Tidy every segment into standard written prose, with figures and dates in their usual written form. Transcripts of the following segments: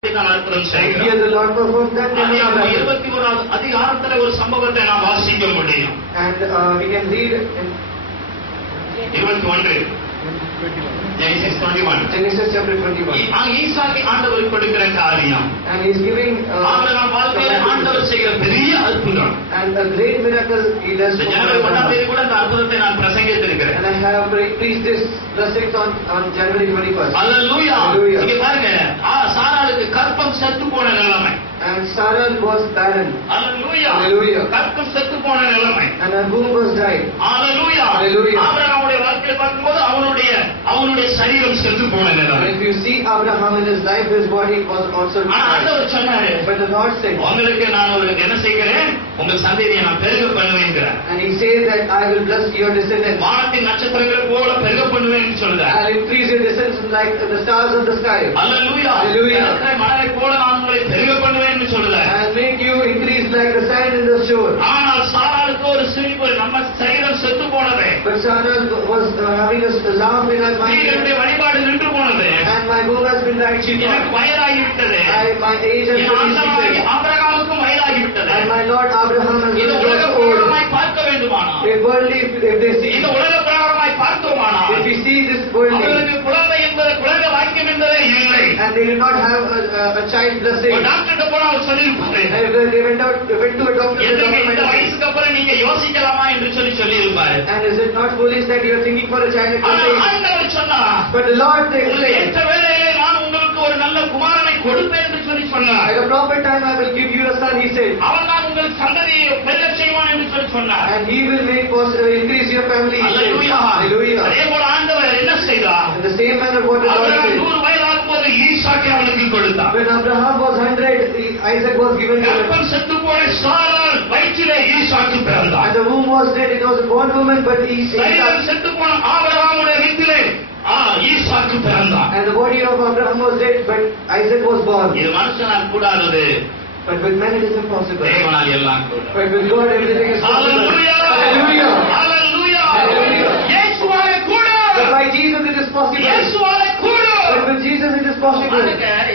Here the Lord performed that many miracles. 21வது அதிகாரத்துல ஒரு சம்பவத்தை நாம் வாசிக்க முடியும். And we can read in 21 Genesis 21. Genesis chapter 21. ஈசாக்கு ஆண்டவர் கொடுக்கிற காரியம். And he is giving Abraham வாழ்க்கையில ஆண்டவர் செய்கிற பெரிய அற்புதம். And a great miracle he does. ஜனவரி 1ஆம் தேதி கூட அந்த அற்புதத்தை நான் பிரசங்கித்திருக்கிறேன். And I have preached this blessing on January 21st. Hallelujah. இங்க பாருங்க, சாராளுக்கு கற்பம் செத்து போன நிலைமை. And Sarah was barren. Hallelujah. Hallelujah. கற்பம் செத்து போன நிலைமை. And her womb was dried. Hallelujah. Hallelujah. ஆபிரகாமுடைய வாழ்க்கையை பார்க்கும்போது அவனுடைய சரீரம் செத்து போன நிலைமை. If you see Abraham in his life, his body was also dried. ஆண்டவர் சொன்னாரு, But the Lord said, உங்களுக்கு நான் ஒரு என்ன செய்கிறேன், உங்கள் சந்ததியை நான் பெருக பண்ணுவேன்கிறார். And he said that I will bless your descendants. வானத்தின் நட்சத்திரங்களை போல பெருக பண்ணுவேன்னு சொல்றார். I'll increase your descendants like the stars of the sky. Hallelujah. Hallelujah. மணலை போல நான் உங்களை பெருக பண்ணுவேன்னு சொல்றார். I'll make you increase like the sand in the shore. ஆனால் சாராளுக்கு ஒரு சிரிப்பு, நம்ம சரீரம் செத்து போனது. But Sarah was having a laugh in her mind. என்னுடைய வழிபாடு நின்று போனது. And my womb has been dried. எனக்கு வயதாகிவிட்டது. My age has been ஆபிரகாமுக்கும் வயதாகிவிட்டது. And my Lord Abraham has இந்த been உலக old. பிரகாரமாய் பார்க்க வேண்டுமானால், If worldly, if they see, இந்த உலக பிரகாரமாய் பார்த்தோமானால், if we see this worldly, அவர்களுக்கு குழந்தை என்பது குழந்தை வாக்கியம் என்பதே இல்லை. and they did not have a child blessing. ஒரு டாக்டர்கிட்ட போனா அவர் சொல்லியிருப்பாரு, And they went to a doctor. இந்த வயசுக்கு அப்புறம் நீங்க யோசிக்கலாமா என்று சொல்லி இருப்பாரு. And is it not foolish that you are thinking for a child at ஆனால் your age? ஆண்டவர் சொன்னார், But the Lord உங்களை said, ஏற்ற வேளையிலே நான் உங்களுக்கு ஒரு நல்ல குமாரனை கொடுப்பேன் என்று சொன்னார். at the proper time I will give you a son, he said. அவன் தான் உங்கள் சந்ததியை பெருக செய்வான் என்று சொன்னார். And he will make increase your family. Hallelujah. Hallelujah. அதே போல ஆண்டவர் என்ன செய்தார்? In the same manner what the Lord said. 100 வயதாகும் போது ஈசாக்கை அவனுக்கு கொடுத்தார். When Abraham was 100, Isaac was given to him. கற்பம் செத்து போன சாராள் வயிற்றிலே ஈசாக்கு பிறந்தார். And the womb was dead, it was a born woman, but சரீரம் செத்து போன ஆபிரகாமுடைய வீட்டிலே ஈசாக்கு பிறந்தார். and the body of Abraham was dead, but Isaac was born. இது மனுஷனால் கூடாதது, But with man it is impossible. தேவனால் எல்லாம் கூடும். But with God everything is possible. Hallelujah. Hallelujah. Hallelujah. Hallelujah. இயேசுவாலே கூடும். But by Jesus it is possible. இயேசுவாலே கூடும். But with Jesus it is possible.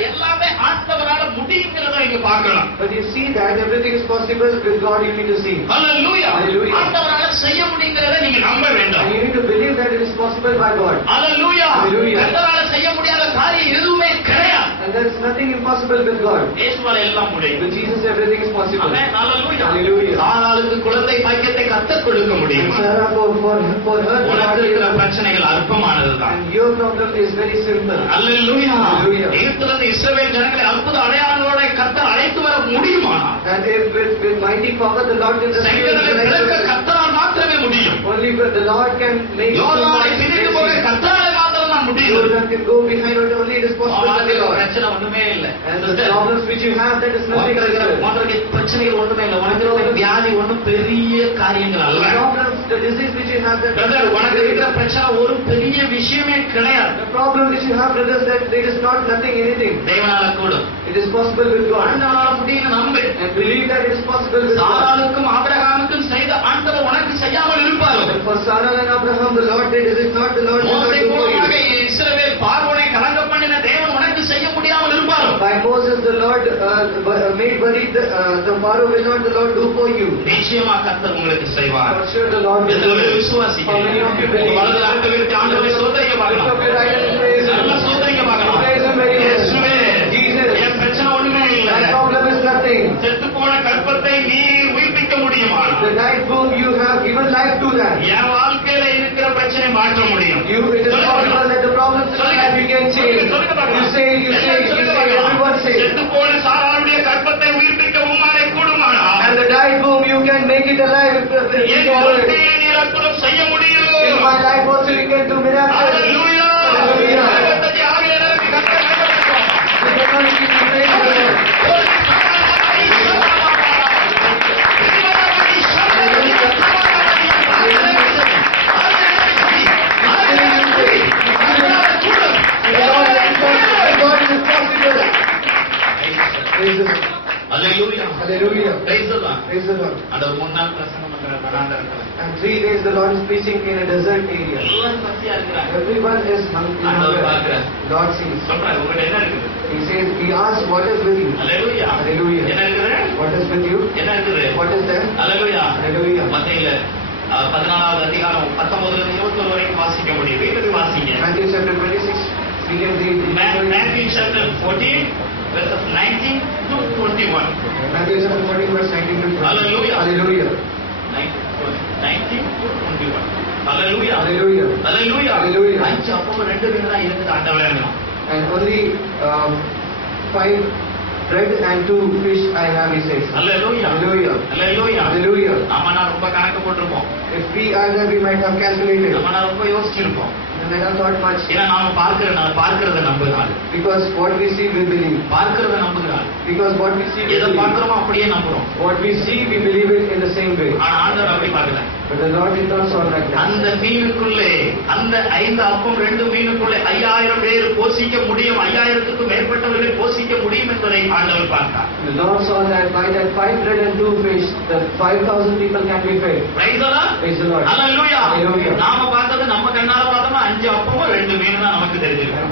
எல்லாமே ஆண்டவரால முடியுங்கிறத இங்க பார்க்கலாம். But you see that everything is possible with God, you need to see. Hallelujah. Hallelujah. ஆண்டவரால செய்ய முடியுங்கிறத நீங்க நம்ப வேண்டும். And you need to believe that it is possible by God. Hallelujah. Hallelujah. ஆண்டவரால செய்ய முடியாத காரியம் எதுவுமே கிடையாது. And there is nothing impossible with God. இயேசுவால எல்லாம் முடியும். With Jesus everything is possible. Amen. Hallelujah. Hallelujah. சாராளுக்கு குழந்தை பாக்கியத்தை கர்த்தர் கொடுக்க முடியும். And Sarah for her உனக்கு இருக்கிற பிரச்சனைகள் அற்பமானதுதான். and your problem is very simple. Hallelujah. Hallelujah. எகிப்திலிருந்து இஸ்ரவேல் ஜனங்களை அற்புத அடையாளங்களோட கர்த்தர் அழைத்து வர முடியுமானா? And if with mighty power the Lord can செங்கடலை பிளக்க கர்த்தரால் மாத்திரமே முடியும். only but the Lord can make யோர்தானை பிரிந்து போக கர்த்தரால் மாத்திரம்தான் முடியும். Jordan can go behind, only it is possible with the Lord. பிரச்சனை ஒண்ணுமே இல்ல. And the problems which you have, that is nothing like that. உனக்கு பிரச்சனைகள் ஒண்ணுமே இல்ல. உனக்கு இருக்கிற வியாதி ஒண்ணும் பெரிய காரியங்கள் அல்ல. The problems, the disease which you have, that உனக்கு இருக்கிற பிரச்சனை ஒரு பெரிய விஷயமே கிடையாது. the problem which you have, brothers, that it is not nothing, anything. தேவனால கூடும். It is possible with God. ஆண்டவரால முடியும் நம்பு. And believe that it is possible with God. சாராளுக்கும் ஆபிரகாமுக்கும் செய்த ஆண்டவர் உனக்கு செய்யாமல் இருப்பார். And for Sarah and Abraham the Lord did, is it not the Lord did not do for you? இஸ்ரவேல் பார்வோனை கலங்க பண்ணின தேவன் உனக்கு செய்ய முடியாமல் இருப்பார். By Moses the Lord made buried the Pharaoh, will not the Lord do for you? நிச்சயமா கர்த்தர் உங்களுக்கு செய்வார். For sure the Lord will do. விசுவாசிக்கிறேன். How many of you believe? வலது ஆண்டவருக்கு ஆண்டவரை சோதரிக்க பார்க்கலாம். நல்ல சோதரிக்க பார்க்கலாம். இயேசுவே, என் பிரச்சனை ஒண்ணுமே இல்லை. My problem is nothing. செத்து போன கற்பத்தை நீ உயிர்ப்பிக்க முடியுமா? The died womb, you have given life to that. என் வாழ்க்கையில இருக்கிற பிரச்சனை மாற்ற முடியும். It is possible that the problems in life you can change. You say, everyone say. செத்து போன சாராளுடைய கற்பத்தை உயிர்ப்பிக்க உம்மாலே கூடுமானா? And the died womb, you can make it alive. என் வாழ்க்கையில நீர் அற்புதம் செய்ய முடியும். In my life also you can do miracles. Hallelujah. Hallelujah. Hallelujah. Hallelujah. Praise the Lord. Praise the Lord. அந்த 3 நாள் பிரசங்கம் பண்ற வனாந்தரத்துல And 3 days the Lord is preaching in a desert area. எல்லாரும் பசியா இருக்கிறாங்க. Everyone is ஆண்டவர் hungry. பார்க்கிறார். God sees. சொல்றாரு உங்ககிட்ட என்ன இருக்குது? He says, He asks, what is with you? Hallelujah. Hallelujah. என்ன இருக்குது? What is with you? என்ன இருக்குது? What is there? Hallelujah. Hallelujah. மத்தேயுல 14வது அதிகாரம் 19 ல 21 வரைக்கும் வாசிக்க முடியும். வீட்டுக்கு வாசிங்க. Matthew chapter 26. We can read. Matthew chapter 14 verses 19 to 21. Matthew chapter 14 verse 19 to 20. Hallelujah. Hallelujah. 19 to 21. Hallelujah. Hallelujah. Hallelujah. Hallelujah. 5 அப்பம் 2 மீன் தான் இருக்குது ஆண்டவரே. And only 5 bread and 2 fish I have, he says. Hallelujah. Hallelujah. Hallelujah. Hallelujah. நாம ரொம்ப கணக்கு போட்டுருப்போம். If we are there, we might have calculated. நம்ம ரொம்ப யோசிச்சிருப்போம். We might have thought much. ஏன்னா நாம பார்க்கிறத நம்புகிறாள். Because what we see, we believe. பார்க்கிறத நம்புகிறாள். Because what we see, we எதை believe. பார்க்கிறோமோ அப்படியே நம்புறோம். What we see, we believe it in the same way. ஆனா ஆண்டவர் அப்படி பார்க்கல. But the Lord did not saw like that. அந்த மீனுக்குள்ளே அந்த 5 அப்பம் 2 மீனுக்குள்ளே 5000 பேர் போஷிக்க முடியும், 5000க்கு மேற்பட்டவர்களை போஷிக்க முடியும் என்பதை ஆண்டவர் பார்த்தார். The Lord saw that by that 5 bread and 2 fish, the 5,000 people can be fed. Praise the Lord. Praise the Lord. Hallelujah. Hallelujah. நாம பார்த்தது நம்ம கண்ணால பார்த்தோமா 5 அப்பமும் 2 மீனும் தான் நமக்கு தெரிஞ்சிருக்கு. And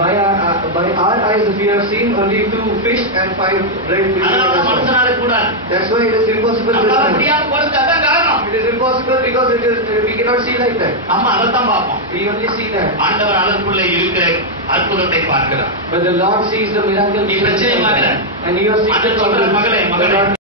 by our eyes, we have seen only 2 fish and 5 bread. அதனால மனுஷனால கூடாது. That's why it is impossible to நம்மளால see. முடியாத போறது அதான் காரணம். It is impossible because we cannot see like that. நம்ம அதைத்தான் பார்ப்போம். We only see that. ஆண்டவர் அதற்குள்ளே இருக்கிற அற்புதத்தை பார்க்கிறார். But the Lord sees the miracle. நீ பிரச்சனை மகளே. And you are seeing the மகளே problem.